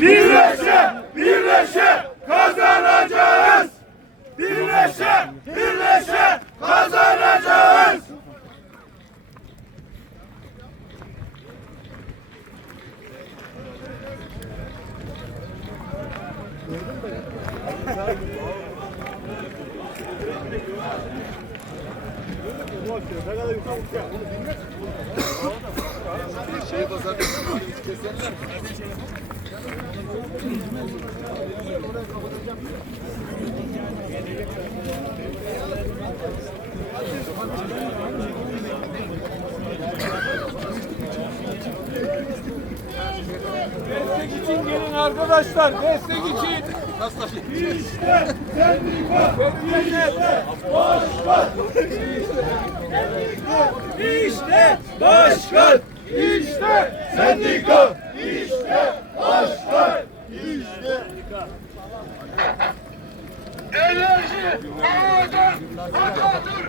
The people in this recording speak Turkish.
Birleşe, birleşe kazanacağız. Birleşe, birleşe kazanacağız. Destek için gelin arkadaşlar. Destek için. İşte sendika, işte başkan. İşte başkan. İşte sendika. İşte başkan. İşte Enerji, ağadır, akadır,